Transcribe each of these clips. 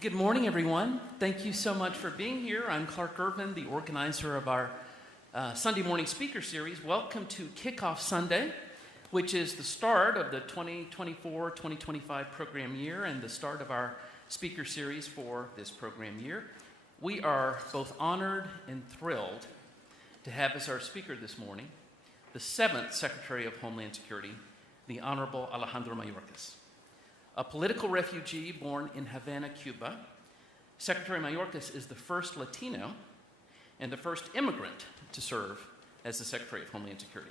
Well, good morning, everyone. Thank you so much for being here. I'm Clark Irvin, the organizer of our Sunday morning speaker series. Welcome to Kickoff Sunday, which is the start of the 2024-2025 program year and the start of our speaker series for this program year. We are both honored and thrilled to have as our speaker this morning the 7th Secretary of Homeland Security, the Honorable Alejandro Mayorkas. A political refugee born in Havana, Cuba, Secretary Mayorkas is the first Latino and the first immigrant to serve as the Secretary of Homeland Security.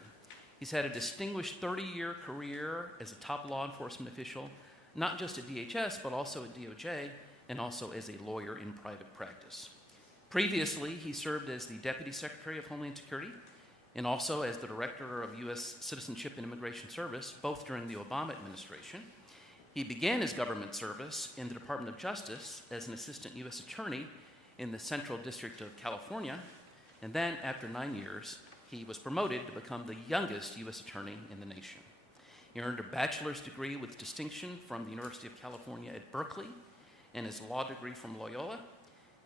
He's had a distinguished 30-year career as a top law enforcement official, not just at DHS, but also at DOJ, and also as a lawyer in private practice. Previously, he served as the Deputy Secretary of Homeland Security and also as the Director of U.S. Citizenship and Immigration Service, both during the Obama administration. He began his government service in the Department of Justice as an assistant U.S. attorney in the Central District of California, and then after 9 years, he was promoted to become the youngest U.S. attorney in the nation. He earned a bachelor's degree with distinction from the University of California at Berkeley and his law degree from Loyola.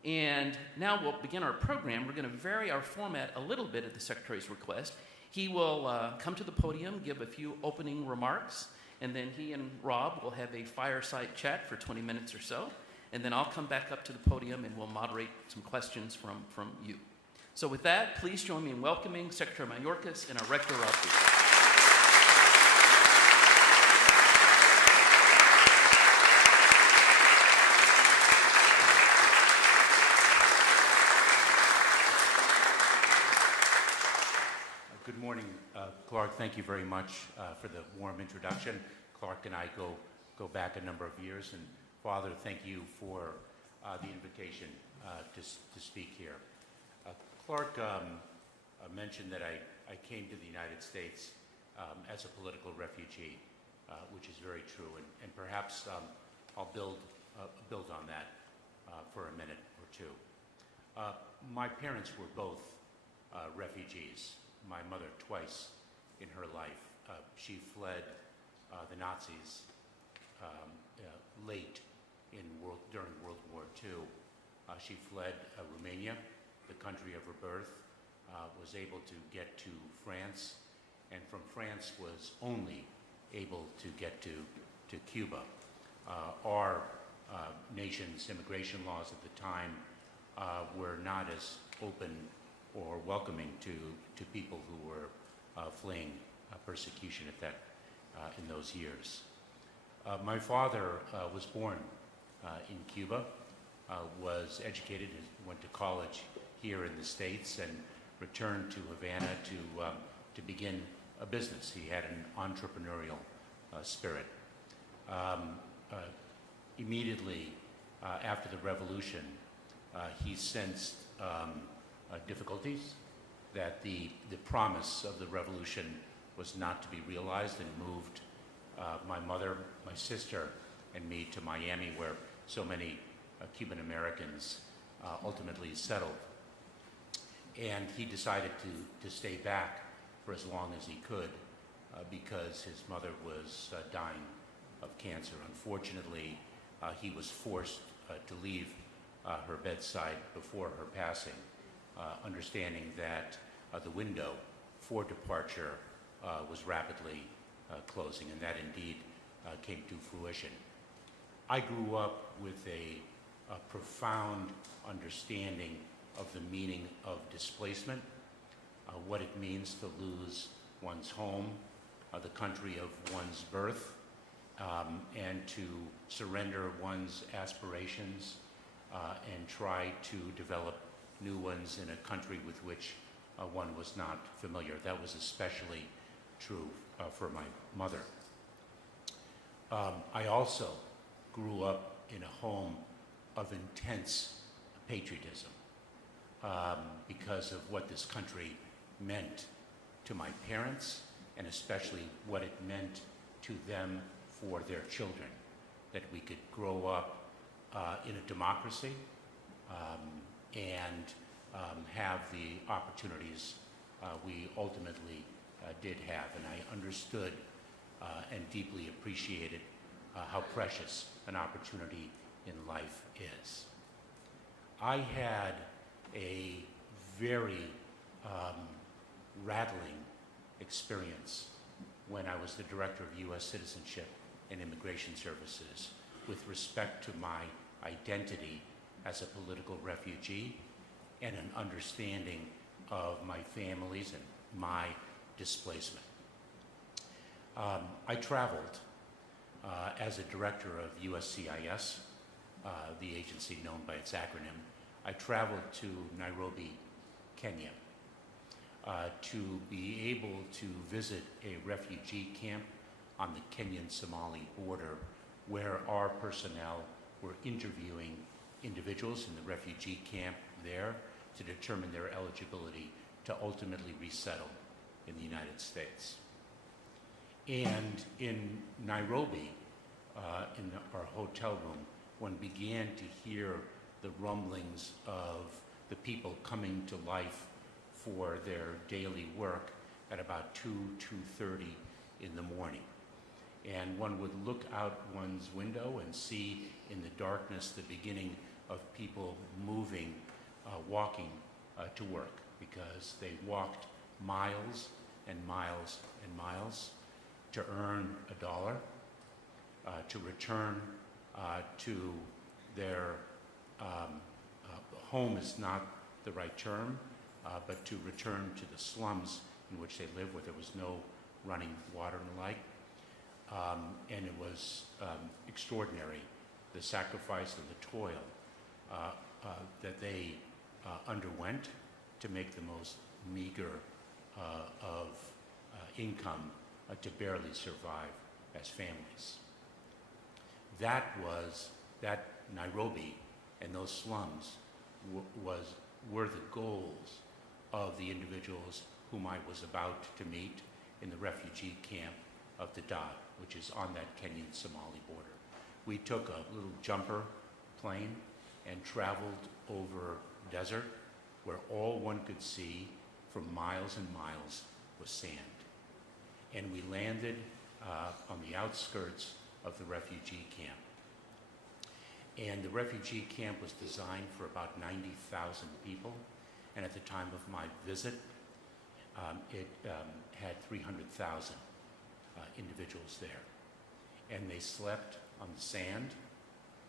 And now we'll begin our program. We're going to vary our format a little bit at the Secretary's request. He will come to the podium, give a few opening remarks, and then he and Rob will have a fireside chat for 20 minutes or so. And then I'll come back up to the podium and we'll moderate some questions from you. So with that, please join me in welcoming Secretary Mayorkas and our Rector, Rob. Good morning, Clark. Thank you very much for the warm introduction. Clark and I go back a number of years, and Father, thank you for the invitation to speak here. Clark mentioned that I came to the United States as a political refugee, which is very true, and perhaps I'll build on that for a minute or two. My parents were both refugees. My mother twice in her life. She fled the Nazis late during World War II. She fled Romania, the country of her birth, was able to get to France, and from France was only able to get to Cuba. Our nation's immigration laws at the time were not as open or welcoming to people who were fleeing persecution in those years. My father was born in Cuba, was educated, went to college here in the States, and returned to Havana to begin a business. He had an entrepreneurial spirit. Immediately after the revolution, he sensed difficulties, that the promise of the revolution was not to be realized, and moved my mother, my sister, and me to Miami, where so many Cuban Americans ultimately settled. And he decided to stay back for as long as he could because his mother was dying of cancer. Unfortunately, he was forced to leave her bedside before her passing, understanding that the window for departure was rapidly closing, and that indeed came to fruition. I grew up with a profound understanding of the meaning of displacement, what it means to lose one's home, the country of one's birth, and to surrender one's aspirations and try to develop new ones in a country with which one was not familiar. That was especially true for my mother. I also grew up in a home of intense patriotism because of what this country meant to my parents, and especially what it meant to them for their children, that we could grow up in a democracy and have the opportunities we ultimately did have. And I understood and deeply appreciated how precious an opportunity in life is. I had a very rattling experience when I was the Director of U.S. Citizenship and Immigration Services with respect to my identity as a political refugee and an understanding of my family's and my displacement. I traveled as a director of USCIS, the agency known by its acronym. I traveled to Nairobi, Kenya, to be able to visit a refugee camp on the Kenyan-Somali border where our personnel were interviewing individuals in the refugee camp there to determine their eligibility to ultimately resettle in the United States. And in Nairobi, in our hotel room, one began to hear the rumblings of the people coming to life for their daily work at about 2:30 in the morning. And one would look out one's window and see in the darkness the beginning of people moving, walking to work, because they walked miles and miles and miles to earn $1, to return to their home is not the right term, but to return to the slums in which they live, where there was no running water and the like. And it was extraordinary, the sacrifice and the toil that they underwent to make the most meager of income to barely survive as families. That Nairobi and those slums were the goals of the individuals whom I was about to meet in the refugee camp of Dadaab, which is on that Kenyan-Somali border. We took a little jumper plane and traveled over desert where all one could see for miles and miles was sand. And we landed on the outskirts of the refugee camp. And the refugee camp was designed for about 90,000 people. And at the time of my visit, it had 300,000 individuals there. And they slept on the sand.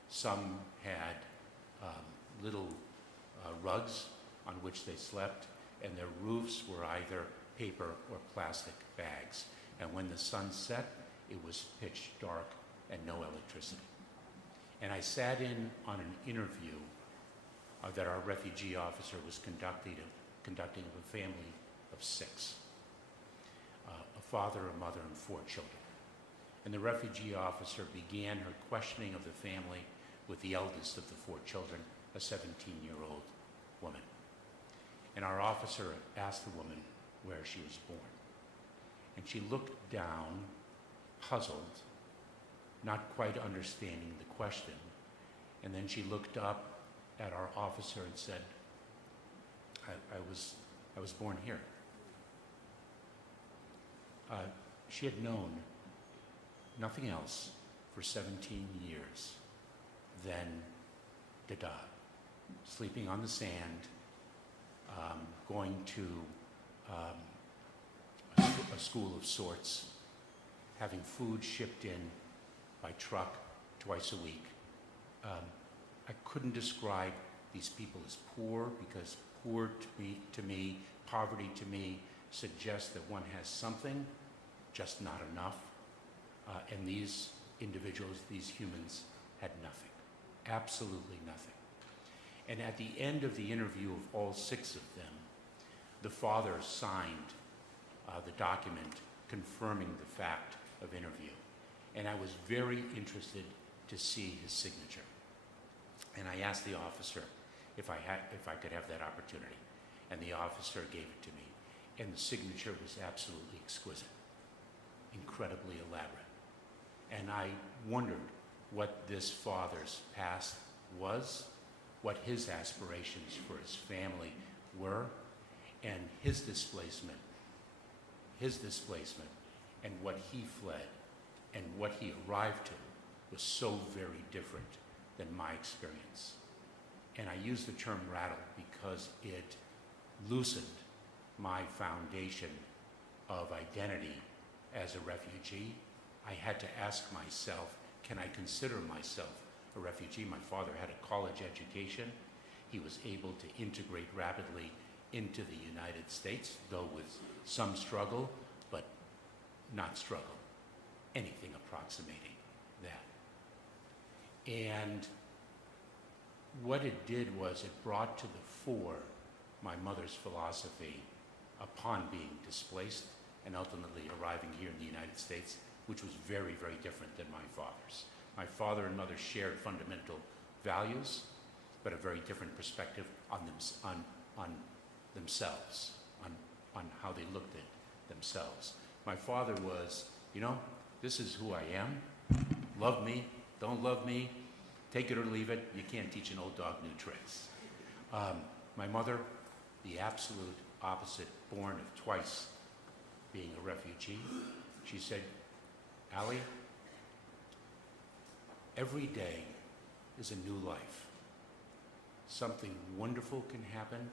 Some had little rugs on which they slept, and their roofs were either paper or plastic bags. And when the sun set, it was pitch dark and no electricity. And I sat in on an interview that our refugee officer was conducting of a family of 6, a father, a mother, and 4 children. And the refugee officer began her questioning of the family with the eldest of the 4 children, a 17-year-old woman. And our officer asked the woman where she was born. And she looked down, puzzled, not quite understanding the question. And then she looked up at our officer and said, I was born here. She had known nothing else for 17 years than Dadaab, sleeping on the sand, going to a school of sorts, having food shipped in by truck twice a week. I couldn't describe these people as poor, because poor to me, poverty to me, suggests that one has something, just not enough. And these individuals, these humans, had nothing, absolutely nothing. And at the end of the interview of all 6 of them, the father signed the document confirming the fact of interview. And I was very interested to see his signature. And I asked the officer if I could have that opportunity. And the officer gave it to me. And the signature was absolutely exquisite, incredibly elaborate. And I wondered what this father's past was, what his aspirations for his family were, and his displacement, and what he fled, and what he arrived to was so very different than my experience. And I use the term rattle because it loosened my foundation of identity as a refugee. I had to ask myself, can I consider myself a refugee? My father had a college education. He was able to integrate rapidly into the United States, though with some struggle, but not struggle, anything approximating that. And what it did was it brought to the fore my mother's philosophy upon being displaced and ultimately arriving here in the United States, which was very, very different than my father's. My father and mother shared fundamental values, but a very different perspective on themselves, on how they looked at themselves. My father was, you know, this is who I am. Love me, don't love me, take it or leave it. You can't teach an old dog new tricks. My mother, the absolute opposite, born of twice being a refugee. She said, Allie, every day is a new life. Something wonderful can happen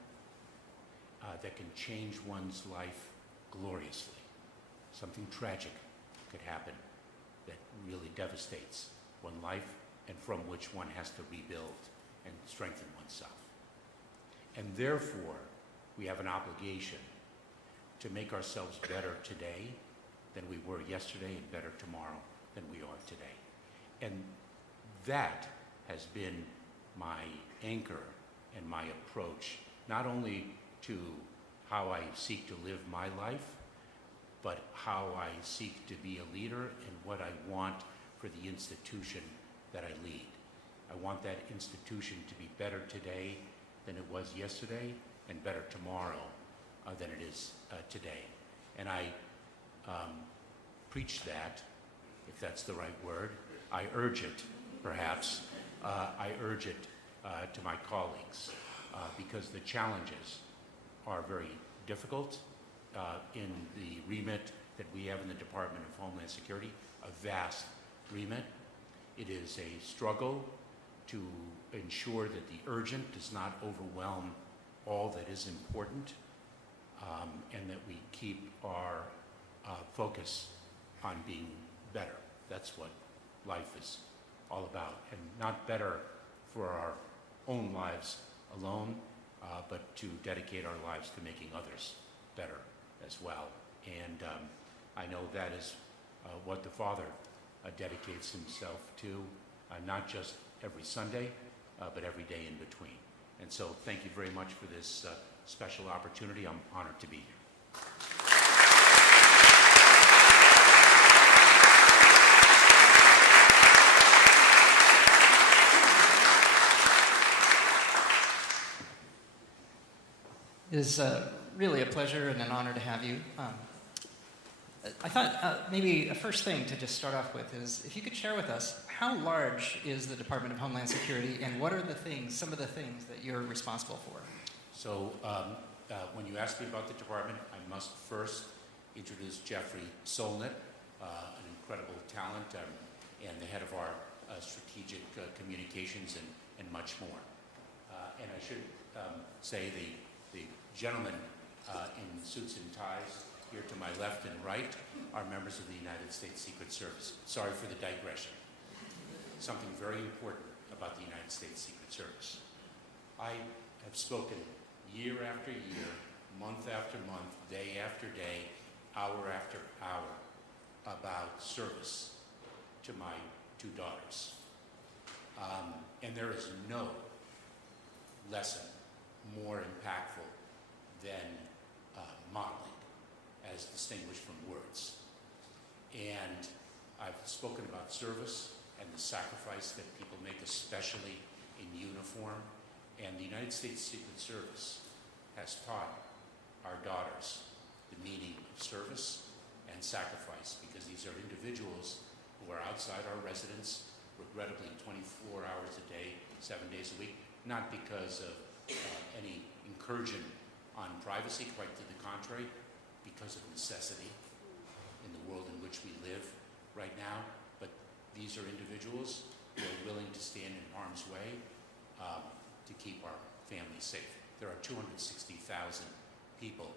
that can change one's life gloriously. Something tragic could happen that really devastates one life and from which one has to rebuild and strengthen oneself. And therefore, we have an obligation to make ourselves better today than we were yesterday and better tomorrow than we are today. And that has been my anchor and my approach, not only to how I seek to live my life, but how I seek to be a leader and what I want for the institution that I lead. I want that institution to be better today than it was yesterday and better tomorrow than it is today. And I preach that, if that's the right word. I urge it, perhaps. I urge it to my colleagues because the challenges are very difficult in the remit that we have in the Department of Homeland Security, a vast remit. It is a struggle to ensure that the urgent does not overwhelm all that is important, and that we keep our focus on being better. That's what life is all about, and not better for our own lives alone, but to dedicate our lives to making others better as well. And I know that is what the Father dedicates himself to, not just every Sunday, but every day in between. And so thank you very much for this special opportunity. I'm honored to be here. It is really a pleasure and an honor to have you. I thought maybe a first thing to just start off with is if you could share with us how large is the Department of Homeland Security and what are the things, some of the things that you're responsible for? So when you ask me about the department, I must first introduce Jeffrey Solnit, an incredible talent and the head of our strategic communications and much more. And I should say the gentlemen in suits and ties here to my left and right are members of the United States Secret Service. Sorry for the digression. Something very important about the United States Secret Service. I have spoken year after year, month after month, day after day, hour after hour about service to my two daughters. And there is no lesson more impactful than modeling, as distinguished from words. And I've spoken about service and the sacrifice that people make, especially in uniform. And the United States Secret Service has taught our daughters the meaning of service and sacrifice, because these are individuals who are outside our residence, regrettably 24 hours a day, 7 days a week, not because of any incursion on privacy, quite to the contrary, because of necessity in the world in which we live right now. But these are individuals who are willing to stand in harm's way to keep our families safe. There are 260,000 people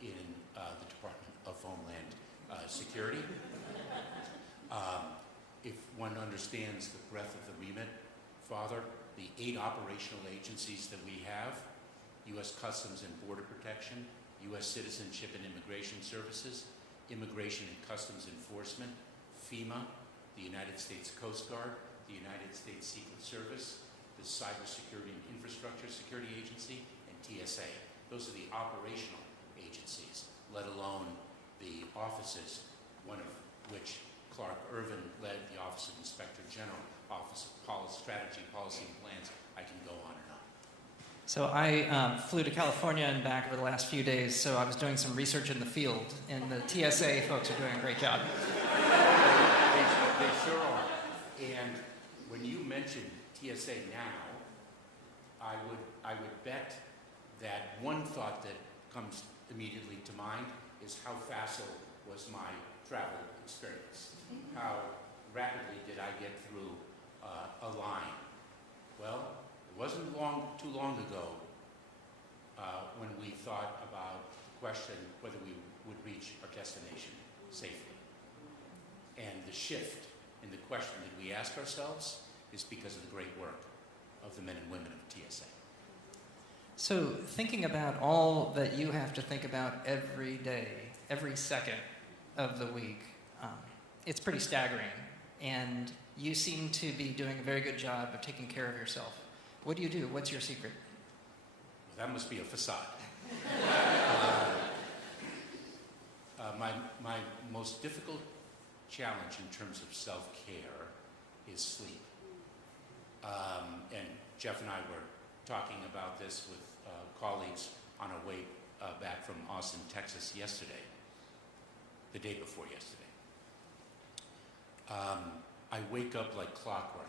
in the Department of Homeland Security. If one understands the breadth of the remit, Father, the 8 operational agencies that we have, U.S. Customs and Border Protection, U.S. Citizenship and Immigration Services, Immigration and Customs Enforcement, FEMA, the United States Coast Guard, the United States Secret Service, the Cybersecurity and Infrastructure Security Agency, and TSA. Those are the operational agencies, let alone the offices, one of which Clark Irvin led, the Office of Inspector General, Office of Strategy, Policy, and Plans. I can go on and on. So I flew to California and back over the last few days, so I was doing some research in the field, and the TSA folks are doing a great job. They sure are. And when you mention TSA now, I would bet that one thought that comes immediately to mind is how facile was my travel experience. How rapidly did I get through a line? Well, it wasn't too long ago when we thought about the question whether we would reach our destination safely. And the shift in the question that we ask ourselves is because of the great work of the men and women of TSA. So thinking about all that you have to think about every day, every second of the week, it's pretty staggering. And you seem to be doing a very good job of taking care of yourself. What do you do? What's your secret? Well, that must be a facade. My most difficult challenge in terms of self-care is sleep. And Jeff and I were talking about this with colleagues on our way back from Austin, Texas yesterday, the day before yesterday. I wake up like clockwork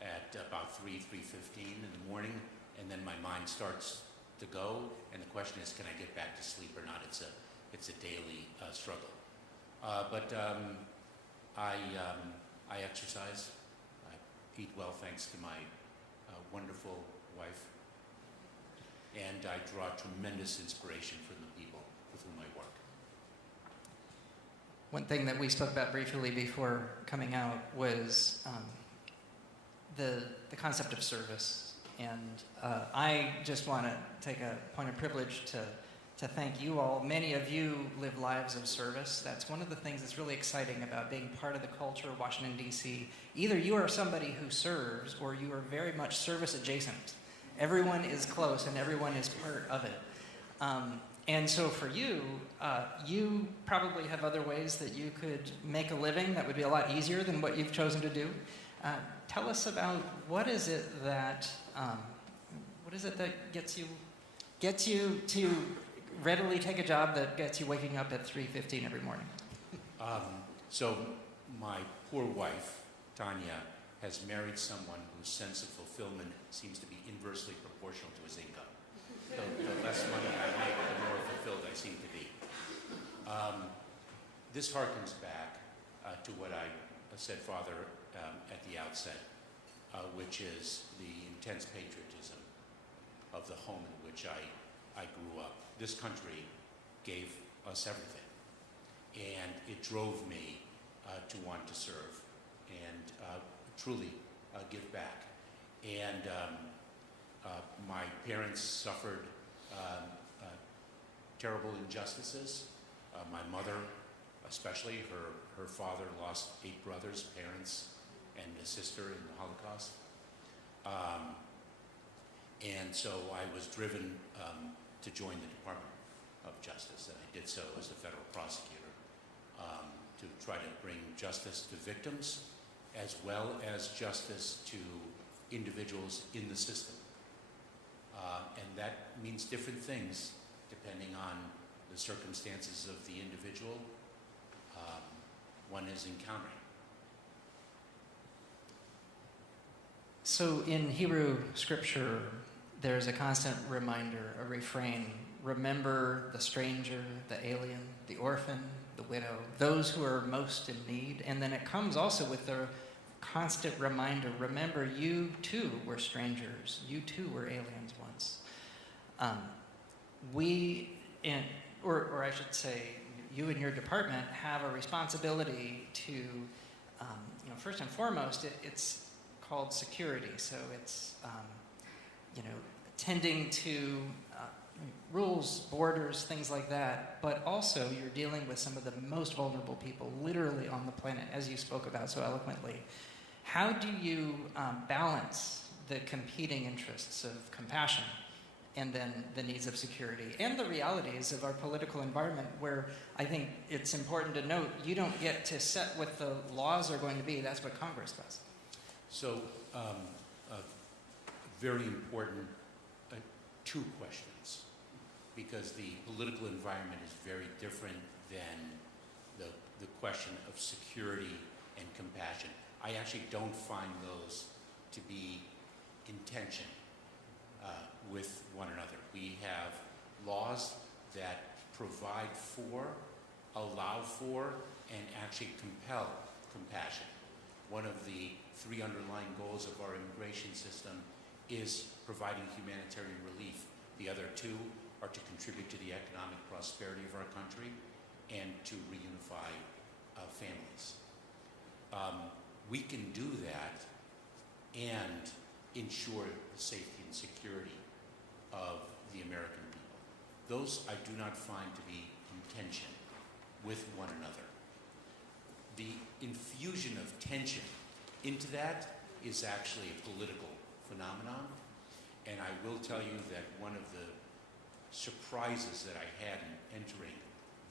at about 3:15 in the morning, and then my mind starts to go, and the question is, can I get back to sleep or not? It's a daily struggle. But I exercise. I eat well thanks to my wonderful wife, and I draw tremendous inspiration from the people with whom I work. One thing that we spoke about briefly before coming out was the concept of service. And I just want to take a point of privilege to thank you all. Many of you live lives of service. That's one of the things that's really exciting about being part of the culture of Washington, D.C. Either you are somebody who serves or you are very much service adjacent. Everyone is close and everyone is part of it. And so for you, you probably have other ways that you could make a living that would be a lot easier than what you've chosen to do. Tell us about what is it that gets you to readily take a job that gets you waking up at 3:15 every morning. So my poor wife, Tanya, has married someone whose sense of fulfillment seems to be inversely proportional to his income. The less money I make, the more fulfilled I seem to be. This harkens back to what I said, Father, at the outset, which is the intense patriotism of the home in which I grew up. This country gave us everything, and it drove me to want to serve and truly give back. And my parents suffered terrible injustices. My mother, especially, her father lost 8 brothers, parents, and a sister in the Holocaust. And so I was driven to join the Department of Justice, and I did so as a federal prosecutor to try to bring justice to victims as well as justice to individuals in the system. And that means different things depending on the circumstances of the individual one is encountering. So in Hebrew scripture, there's a constant reminder, a refrain. Remember the stranger, the alien, the orphan, the widow, those who are most in need. And then it comes also with the constant reminder, remember, you too were strangers. You too were aliens once. Or I should say, you and your department have a responsibility to, first and foremost, it's called security. So it's, tending to rules, borders, things like that. But also, you're dealing with some of the most vulnerable people, literally on the planet, as you spoke about so eloquently. How do you balance the competing interests of compassion and then the needs of security and the realities of our political environment, where I think it's important to note you don't get to set what the laws are going to be. That's what Congress does. So, very important two questions, because the political environment is very different than the question of security and compassion. I actually don't find those to be in tension with one another. We have laws that provide for, allow for, and actually compel compassion. One of the three underlying goals of our immigration system is providing humanitarian relief. The other two are to contribute to the economic prosperity of our country and to reunify families. We can do that and ensure the safety and security of the American people. Those I do not find to be in tension with one another. The infusion of tension into that is actually a political phenomenon, and I will tell you that one of the surprises that I had in entering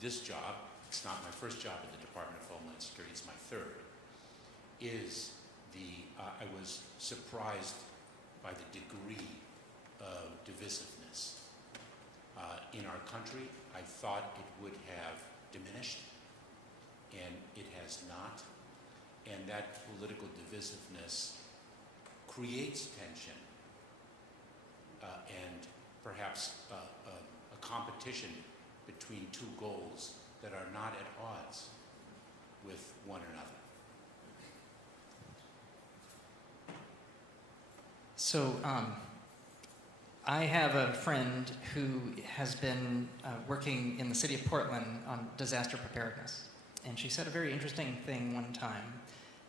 this job, it's not my first job at the Department of Homeland Security, it's my third, is I was surprised by the degree of divisiveness in our country. I thought it would have diminished, and it has not. And that political divisiveness creates tension and perhaps a competition between two goals that are not at odds with one another. So I have a friend who has been working in the city of Portland on disaster preparedness. And she said a very interesting thing one time,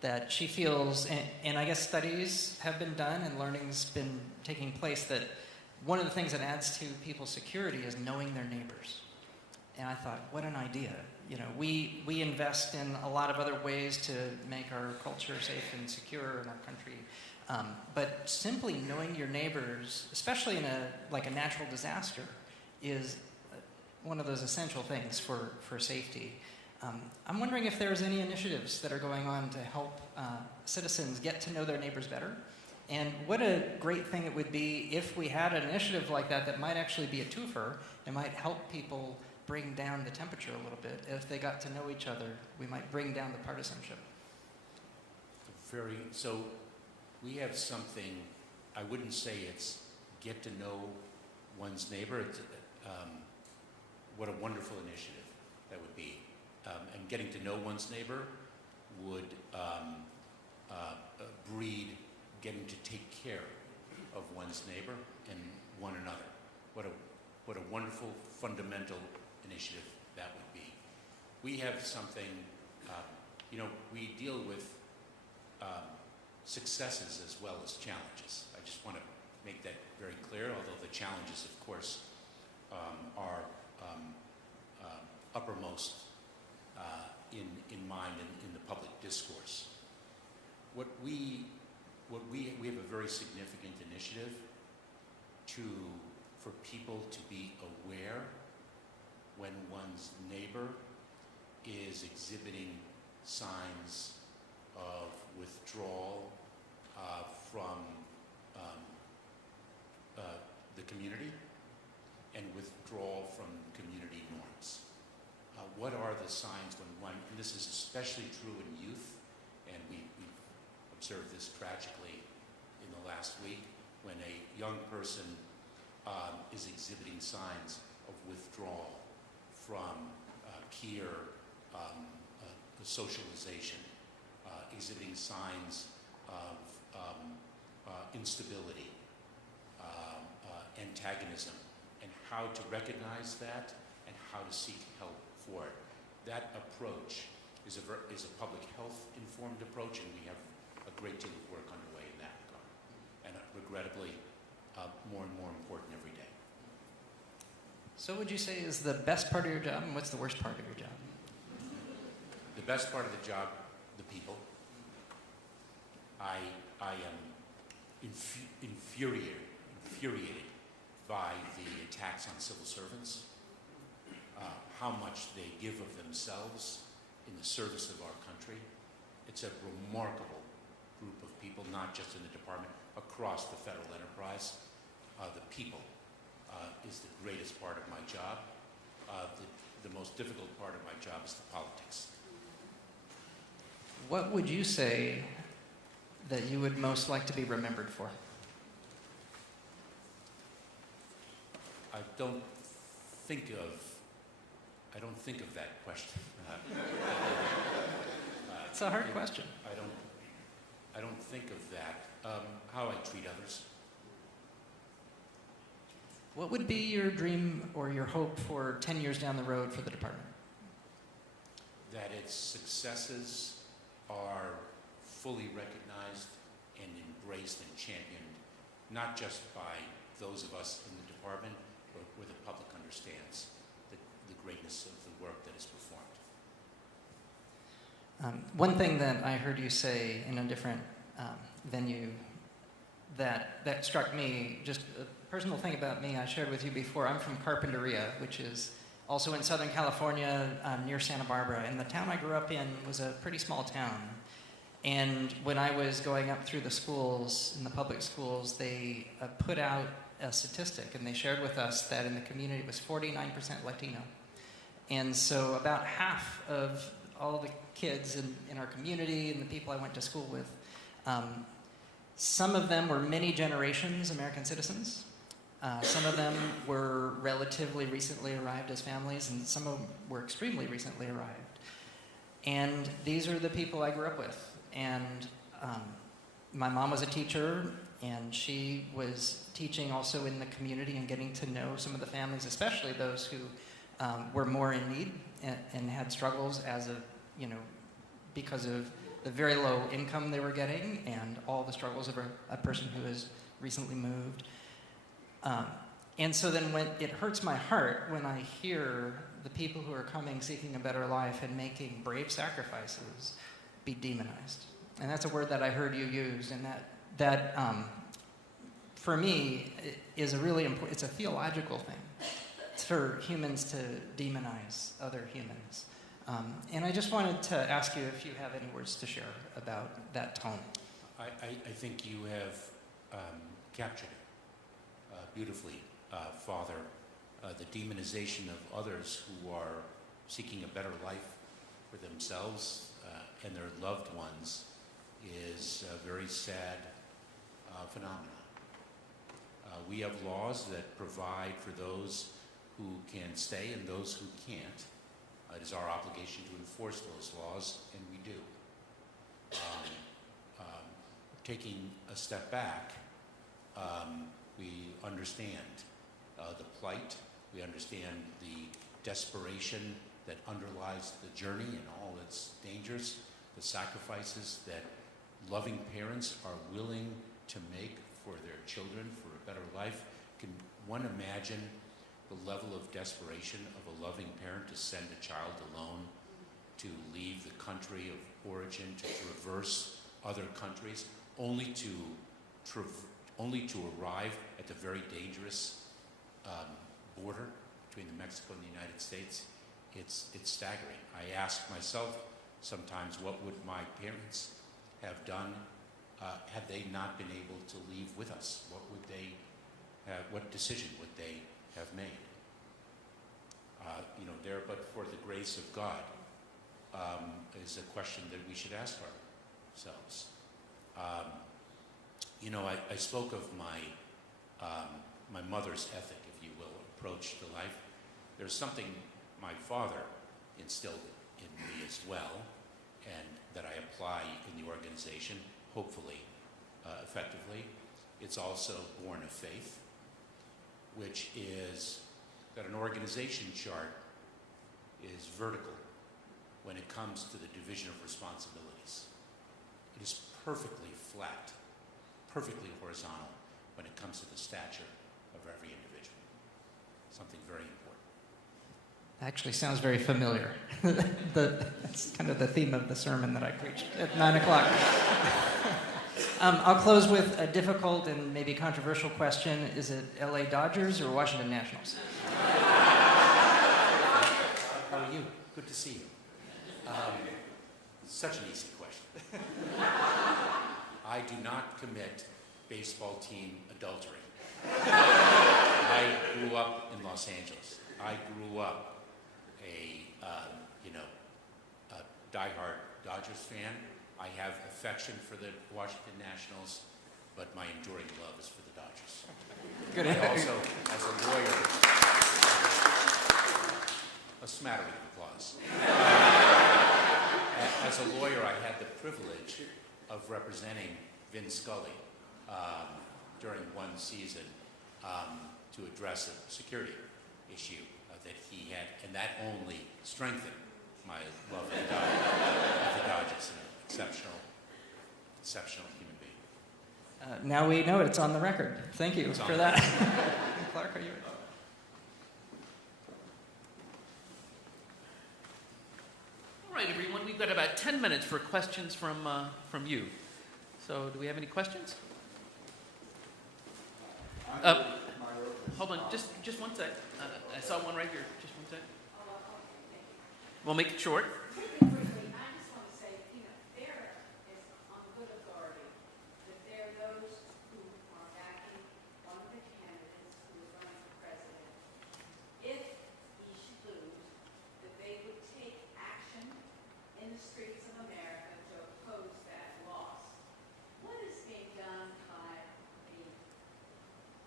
that she feels, and I guess studies have been done and learning's been taking place, that one of the things that adds to people's security is knowing their neighbors. And I thought, what an idea. We invest in a lot of other ways to make our culture safe and secure in our country. But simply knowing your neighbors, especially in a natural disaster, is one of those essential things for safety. I'm wondering if there's any initiatives that are going on to help citizens get to know their neighbors better. And what a great thing it would be if we had an initiative like that might actually be a twofer. It might help people bring down the temperature a little bit. If they got to know each other, we might bring down the partisanship. So we have something, I wouldn't say it's get to know one's neighbor. It's, what a wonderful initiative that would be. And getting to know one's neighbor would breed getting to take care of one's neighbor and one another. What a wonderful fundamental initiative that would be. We have something, we deal with successes as well as challenges. I just want to make that very clear, although the challenges, of course, are uppermost in mind in the public discourse. We have a very significant initiative for people to be aware when one's neighbor is exhibiting signs of withdrawal from the community and withdrawal from community norms. What are the signs when one, and this is especially true in youth, and we've observed this tragically in the last week, when a young person is exhibiting signs of withdrawal from peer socialization exhibiting signs of instability, antagonism, and how to recognize that and how to seek help for it. That approach is a public health informed approach, and we have a great deal of work underway in that regard. And regrettably, more and more important every day. So what would you say is the best part of your job, and what's the worst part of your job? The best part of the job, the people. I am infuriated by the attacks on civil servants, how much they give of themselves in the service of our country. It's a remarkable group of people, not just in the department, across the federal enterprise. The people is the greatest part of my job. The most difficult part of my job is the politics. What would you say that you would most like to be remembered for? I don't think of that question. It's a hard question. I don't think of that. How I treat others. What would be your dream or your hope for 10 years down the road for the department? That its successes are fully recognized and embraced and championed, not just by those of us in the department, but where the public understands the greatness of the work that is performed. One thing that I heard you say in a different venue that struck me, just a personal thing about me, I shared with you before. I'm from Carpinteria, which is also in Southern California, near Santa Barbara. And the town I grew up in was a pretty small town. And when I was going up through the schools, in the public schools, they put out a statistic, and they shared with us that in the community it was 49% Latino. And so about half of all the kids in our community and the people I went to school with, some of them were many generations American citizens. Some of them were relatively recently arrived as families, and some of them were extremely recently arrived. And these are the people I grew up with. And my mom was a teacher, and she was teaching also in the community and getting to know some of the families, especially those who were more in need and had struggles because of the very low income they were getting and all the struggles of a person who has recently moved. And so then when it hurts my heart when I hear the people who are coming seeking a better life and making brave sacrifices be demonized. And that's a word that I heard you use, and that for me is a really important, it's a theological thing. It's for humans to demonize other humans. And I just wanted to ask you if you have any words to share about that tone. I think you have captured it beautifully, Father. The demonization of others who are seeking a better life for themselves and their loved ones is a very sad phenomenon. We have laws that provide for those who can stay and those who can't. It is our obligation to enforce those laws, and we do. Taking a step back, we understand the plight, we understand the desperation that underlies the journey and all its dangers, the sacrifices that loving parents are willing to make for their children for a better life. Can one imagine the level of desperation of a loving parent to send a child alone to leave the country of origin, to traverse other countries, only to arrive at the very dangerous border between Mexico and the United States? It's staggering. I ask myself sometimes, what would my parents have done had they not been able to leave with us? What decision would they have made? There, but for the grace of God, is a question that we should ask ourselves. I spoke of my mother's ethic, if you will, approach to life. There's something my father instilled in me as well, and that I apply in the organization, hopefully effectively. It's also born of faith, which is that an organization chart is vertical when it comes to the division of responsibilities. It is perfectly flat, perfectly horizontal when it comes to the stature of every individual. Something very important. Actually sounds very familiar. That's kind of the theme of the sermon that I preached at 9 o'clock. I'll close with a difficult and maybe controversial question. Is it LA Dodgers or Washington Nationals? How are you? Good to see you. Such an easy question. I do not commit baseball team adultery. I grew up in Los Angeles. I grew up a diehard Dodgers fan. I have affection for the Washington Nationals, but my enduring love is for the Dodgers. Good. I also, as a lawyer, a smattering of applause. As a lawyer, I had the privilege of representing Vin Scully during one season to address a security issue that he had, and that only strengthened my love of the Dodgers. An exceptional human being. Now we know it. It's on the record. Thank you for that. Clark, are you? All right, everyone, we've got about 10 minutes for questions from you. So do we have any questions? Hold on, just one sec. I saw one right here. Just one sec. We'll make it short. Briefly, I just want to say, there is on good authority that there are those who are backing one of the candidates who is running for president. If he should lose, that they would take action in the streets of America to oppose that loss. What is being done by the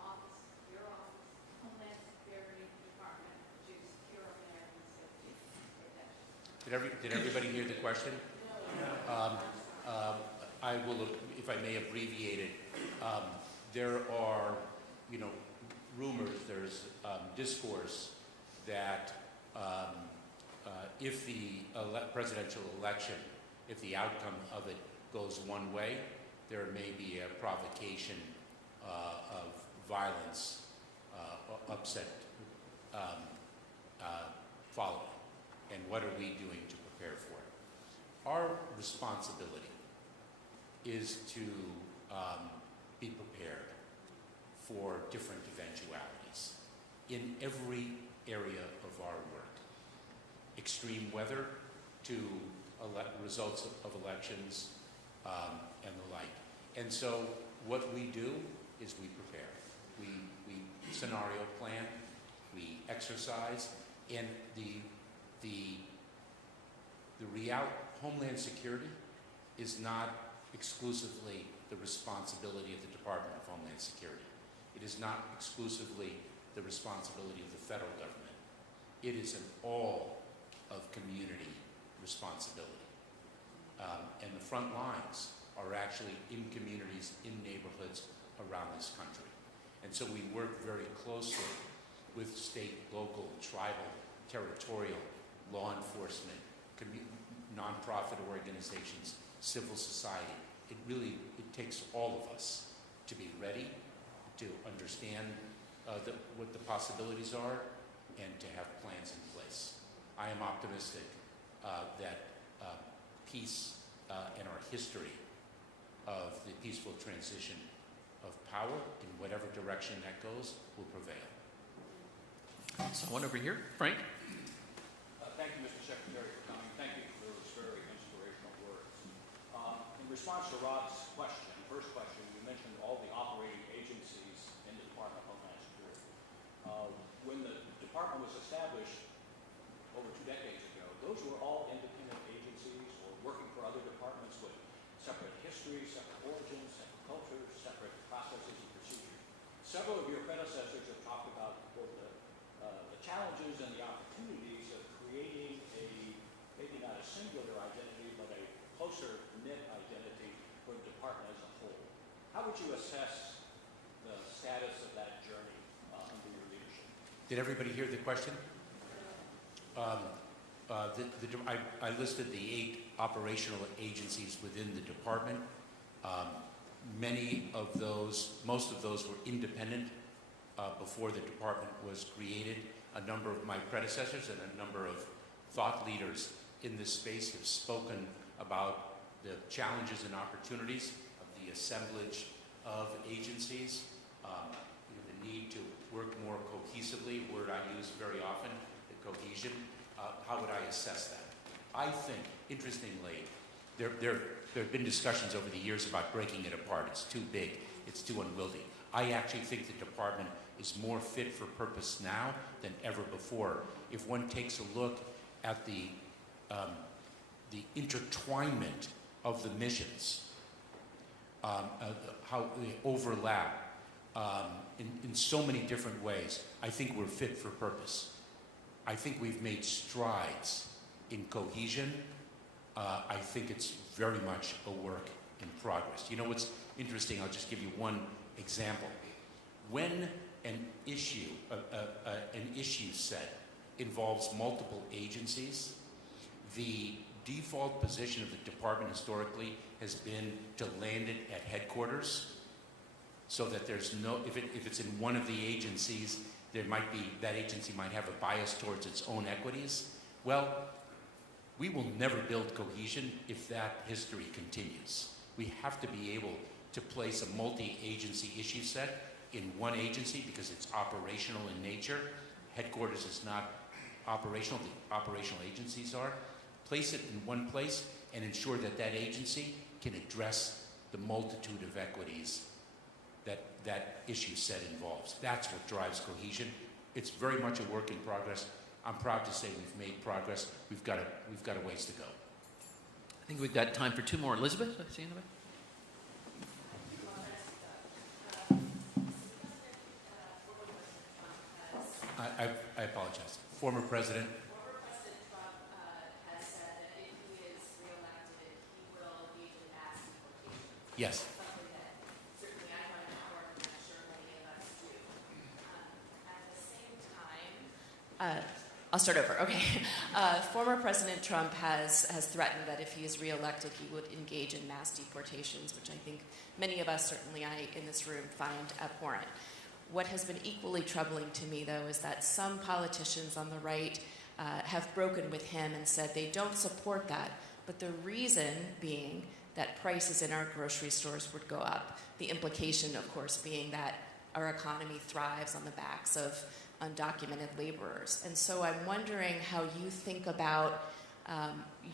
office, your office, Homeland Security Department, to secure American safety? Did everybody hear the question? I will, if I may abbreviate it. There are, rumors. There's discourse that if the presidential election, if the outcome of it goes one way, there may be a provocation of violence, upset following. And what are we doing to prepare for it? Our responsibility is to be prepared for different eventualities in every area of our work. Extreme weather to results of elections and the like. And so what we do is we prepare. We scenario plan, we exercise, and Homeland Security is not exclusively the responsibility of the Department of Homeland Security. It is not exclusively the responsibility of the federal government. It is an all of community responsibility. And the front lines are actually in communities, in neighborhoods around this country. And so we work very closely with state, local, tribal, territorial, law enforcement, nonprofit organizations, civil society. It takes all of us to be ready, to understand what the possibilities are, and to have plans in place. I am optimistic that peace and our history of the peaceful transition of power in whatever direction that goes will prevail. Someone over here, Frank. Thank you, Mr. Secretary, for coming. Thank you for those very inspirational words. In response to Rod's question, first question, you mentioned all the operating agencies in the Department of Homeland Security. When the department was established over 2 decades ago, those were all independent agencies or working for other departments with separate histories, separate origins, separate cultures, separate processes and procedures. Several of your predecessors have talked about both the challenges and the opportunities of creating maybe not a singular identity, but a you assess the status of that journey under your leadership? Did everybody hear the question? I listed the 8 operational agencies within the department. Most of those were independent before the department was created. A number of my predecessors and a number of thought leaders in this space have spoken about the challenges and opportunities of the assemblage of agencies, the need to work more cohesively, a word I use very often, the cohesion. How would I assess that? I think, interestingly, there have been discussions over the years about breaking it apart. It's too big. It's too unwieldy. I actually think the department is more fit for purpose now than ever before. If one takes a look at the intertwinement of the missions, how they overlap in so many different ways, I think we're fit for purpose. I think we've made strides in cohesion. I think it's very much a work in progress. You know what's interesting? I'll just give you one example. When an issue set involves multiple agencies, the default position of the department historically has been to land it at headquarters, so that there's no, if it's in one of the agencies, that agency might have a bias towards its own equities. Well, we will never build cohesion if that history continues. We have to be able to place a multi-agency issue set in one agency because it's operational in nature. Headquarters is not operational, the operational agencies are. Place it in one place and ensure that that agency can address the multitude of equities that issue set involves. That's what drives cohesion. It's very much a work in progress. I'm proud to say we've made progress. We've got a ways to go. I think we've got time for 2 more. Elizabeth, I see you in the back. I apologize. Former President. Former President Trump has said that if he is reelected, he will engage in mass deportation. Yes. Something that certainly I find important, and I'm sure many of us do. At the same time, I'll start over. Okay. Former President Trump has threatened that if he is reelected, he would engage in mass deportations, which I think many of us, certainly I in this room, find abhorrent. What has been equally troubling to me, though, is that some politicians on the right have broken with him and said they don't support that, but the reason being that prices in our grocery stores would go up. The implication, of course, being that our economy thrives on the backs of undocumented laborers. And so I'm wondering how you think about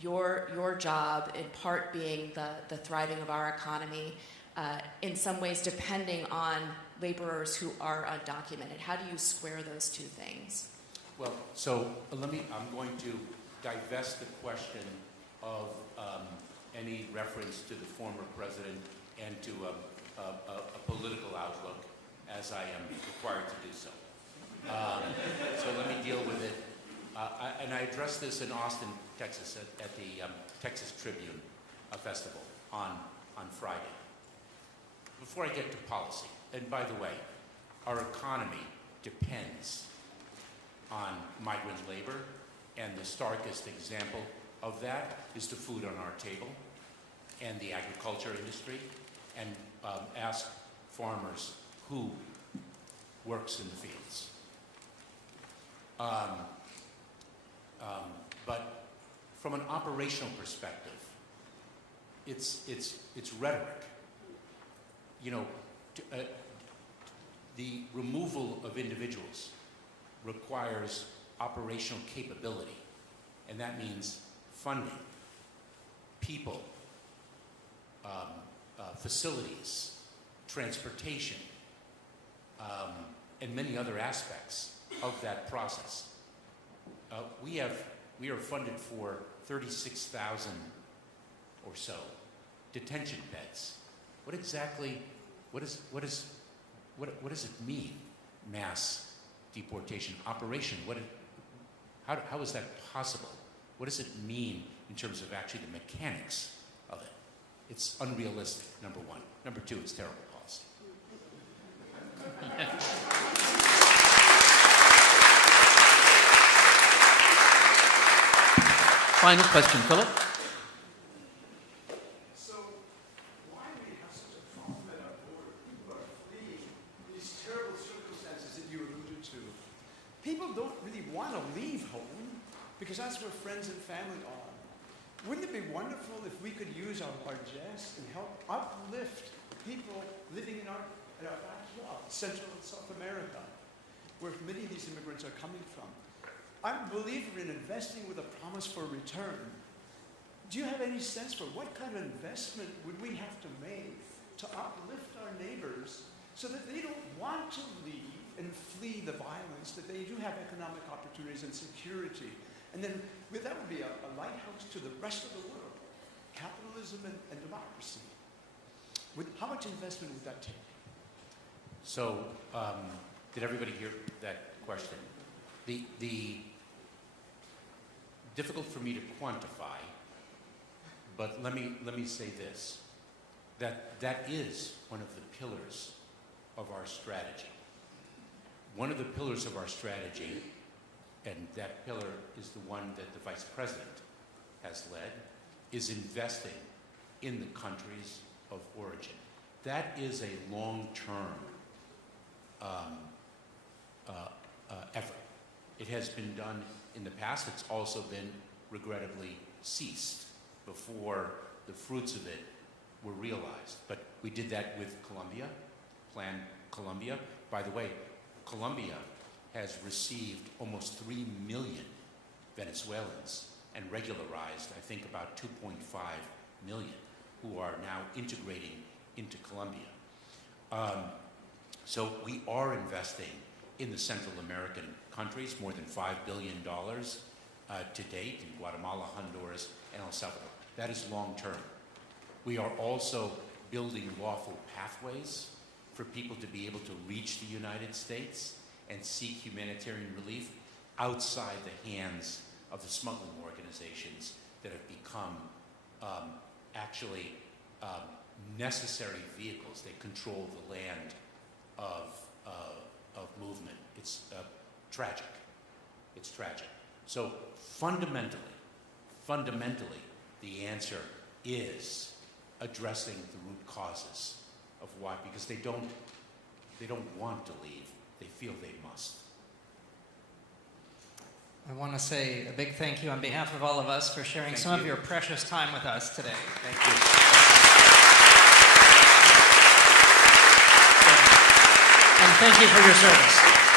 your job, in part being the thriving of our economy, in some ways depending on laborers who are undocumented. How do you square those two things? Well, so I'm going to divest the question of any reference to the former president and to a political outlook, as I am required to do so. So let me deal with it. And I addressed this in Austin, Texas, at the Texas Tribune Festival on Friday. Before I get to policy, and by the way, our economy depends on migrant labor, and the starkest example of that is the food on our table and the agriculture industry, and ask farmers who works in the fields. But from an operational perspective, it's rhetoric. You know, the removal of individuals requires operational capability, and that means funding, people, facilities, transportation, and many other aspects of that process. We are funded for 36,000 or so detention beds. What does it mean, mass deportation operation? How is that possible? What does it mean in terms of actually the mechanics of it? It's unrealistic, number one. Number two, it's terrible policy. Final question, Philip. So, why do we have such a problem at our border? People are fleeing these terrible circumstances that you alluded to. People don't really want to leave home because that's where friends and family are. Wouldn't it be wonderful if we could use our largesse and help uplift people living in our backyard, Central and South America, where many of these immigrants are coming from? I'm a believer in investing with a promise for return. Do you have any sense for what kind of investment would we have to make to uplift our neighbors so that they don't want to leave and flee the violence, that they do have economic opportunities and security? And then that would be a lighthouse to the rest of the world, capitalism and democracy. How much investment would that take? So, did everybody hear that question? The difficult for me to quantify, but let me say this, that is one of the pillars of our strategy. One of the pillars of our strategy, and that pillar is the one that the Vice President has led, is investing in the countries of origin. That is a long-term effort. It has been done in the past. It's also been regrettably ceased before the fruits of it were realized. But we did that with Colombia, Plan Colombia. By the way, Colombia has received almost 3 million Venezuelans and regularized, I think, about 2.5 million who are now integrating into Colombia. So we are investing in the Central American countries, more than $5 billion to date in Guatemala, Honduras, and El Salvador. That is long term. We are also building lawful pathways for people to be able to reach the United States and seek humanitarian relief outside the hands of the smuggling organizations that have become necessary vehicles. They control the land of movement. It's tragic. It's tragic. So fundamentally, the answer is addressing the root causes of why, because they don't want to leave. They feel they must. I want to say a big thank you on behalf of all of us for sharing some of your precious time with us today. Thank you. And thank you for your service.